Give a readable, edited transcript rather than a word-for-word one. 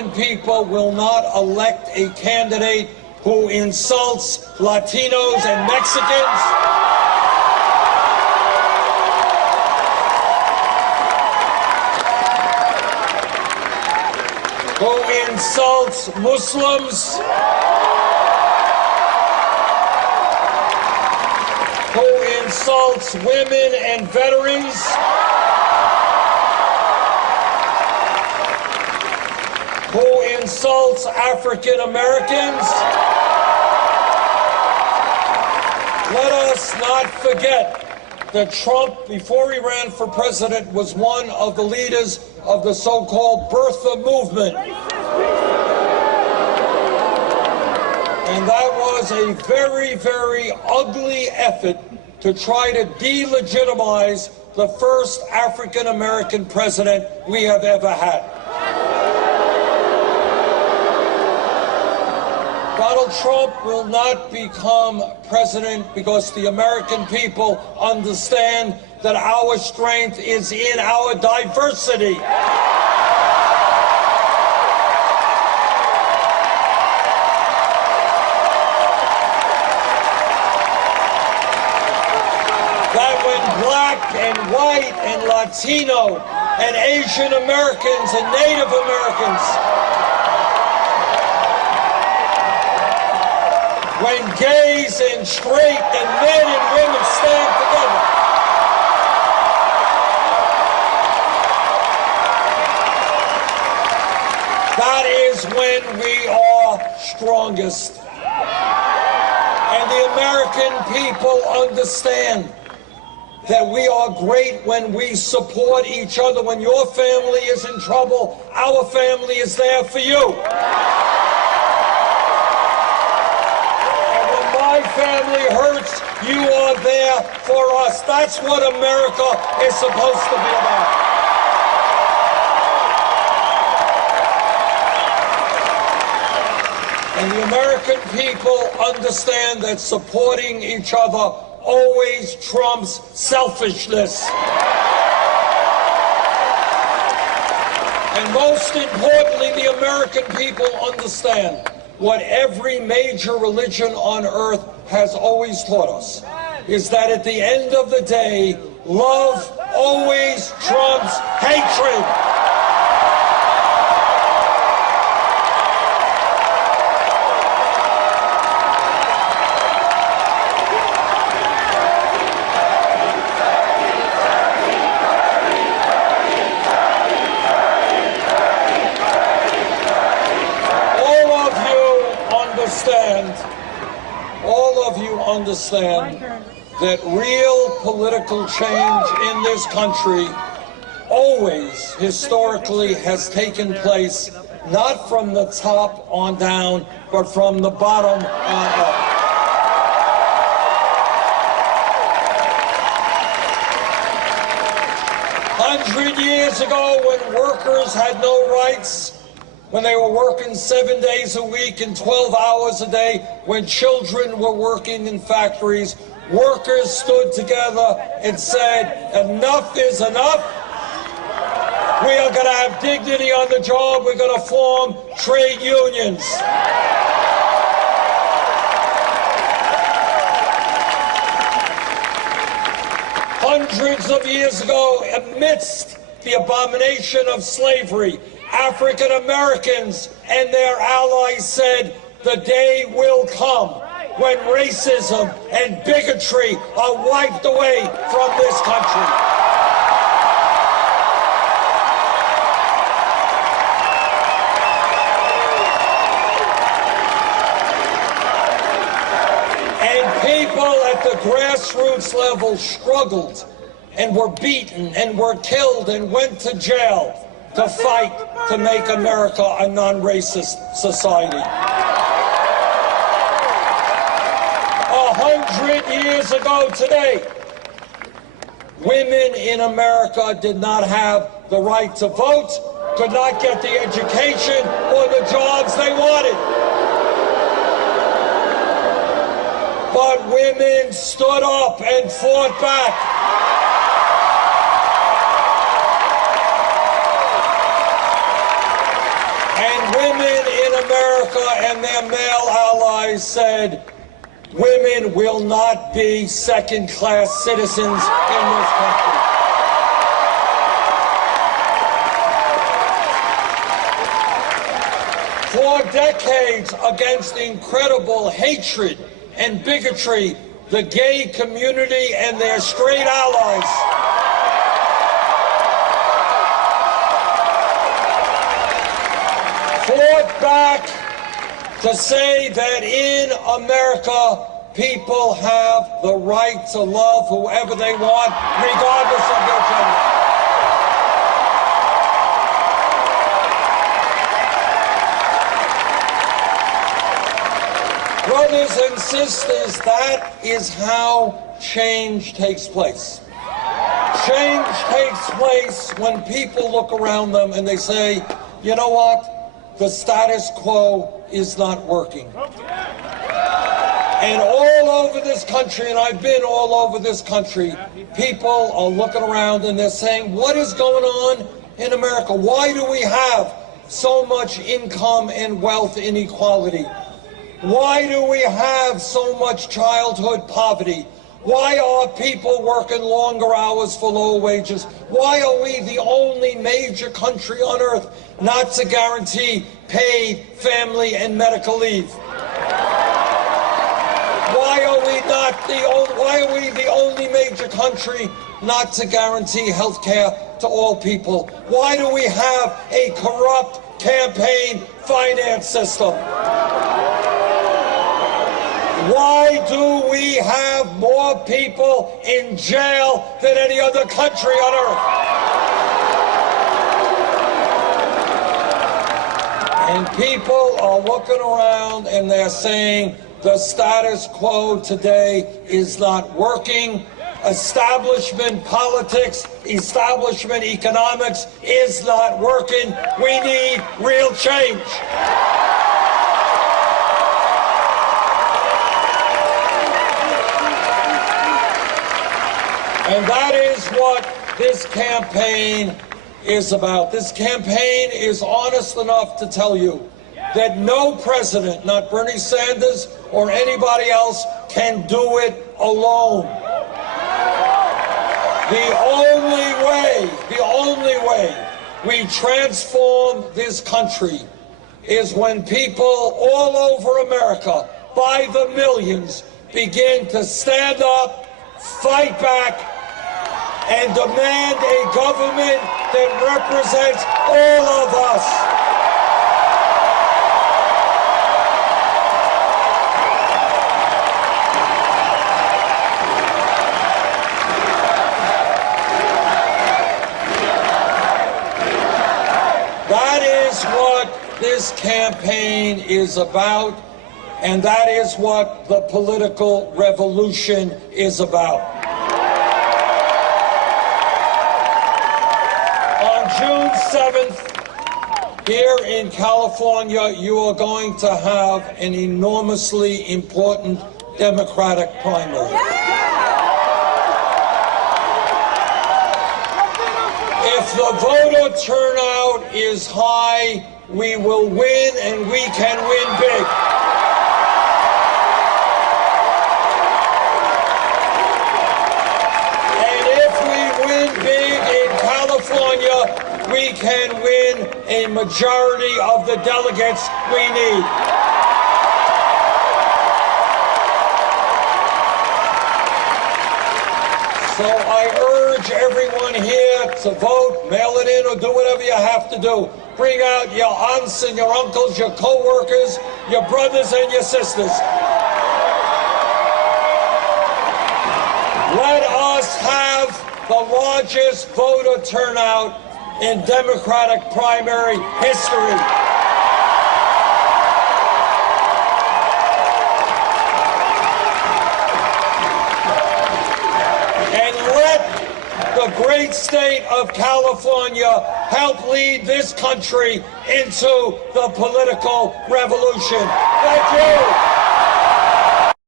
American people will not elect a candidate who insults Latinos and Mexicans, who insults Muslims, who insults women and veterans, who insults African Americans. Let us not forget that Trump, before he ran for president, was one of the leaders of the so-called birther movement. And that was a very, very ugly effort to try to delegitimize the first African-American president we have ever had. Donald Trump will not become president because the American people understand that our strength is in our diversity. That when black and white and Latino and Asian Americans and Native Americans, when gays and straight and men and women stand together, that is when we are strongest. And the American people understand that we are great when we support each other. When your family is in trouble, our family is there for you. Family hurts, you are there for us. That's what America is supposed to be about. And the American people understand that supporting each other always trumps selfishness. And most importantly, the American people understand what every major religion on earth has always taught us, is that at the end of the day, love always trumps hatred. All of you understand that real political change in this country always, historically, has taken place not from the top on down, but from the bottom on up. "100 years ago, when workers had no rights, when they were working 7 days a week and 12 hours a day, when children were working in factories, workers stood together and said, enough is enough. We are going to have dignity on the job. We're going to form trade unions." Hundreds of years ago, amidst the abomination of slavery, African Americans and their allies said, the day will come when racism and bigotry are wiped away from this country. And people at the grassroots level struggled and were beaten and were killed and went to jail to fight to make America a non-racist society. 100 years ago today, women in America did not have the right to vote, could not get the education or the jobs they wanted. But women stood up and fought back. And America and their male allies said, women will not be second-class citizens in this country. For decades, against incredible hatred and bigotry, the gay community and their straight allies fought back to say that in America, people have the right to love whoever they want, regardless of their gender. Brothers and sisters, that is how change takes place. Change takes place when people look around them and they say, you know what? The status quo is not working. And all over this country, and I've been all over this country, people are looking around and they're saying, what is going on in America? Why do we have so much income and wealth inequality? Why do we have so much childhood poverty? Why are people working longer hours for lower wages? Why are we the only major country on earth not to guarantee paid family and medical leave? Why are we the only major country not to guarantee health care to all people? Why do we have a corrupt campaign finance system? Why do we have more people in jail than any other country on earth? And people are looking around and they're saying the status quo today is not working. Establishment politics, establishment economics is not working. We need real change. And that is what this campaign is about. This campaign is honest enough to tell you that no president, not Bernie Sanders or anybody else, can do it alone. The only way we transform this country is when people all over America, by the millions, begin to stand up, fight back, and demand a government that represents all of us. That is what this campaign is about, and that is what the political revolution is about. June 7th, here in California, you are going to have an enormously important Democratic primary. If the voter turnout is high, we will win, and we can win big. We can win a majority of the delegates we need. So I urge everyone here to vote, mail it in, or do whatever you have to do. Bring out your aunts and your uncles, your co-workers, your brothers and your sisters. Let us have the largest voter turnout in Democratic primary history. And let the great state of California help lead this country into the political revolution. Thank you.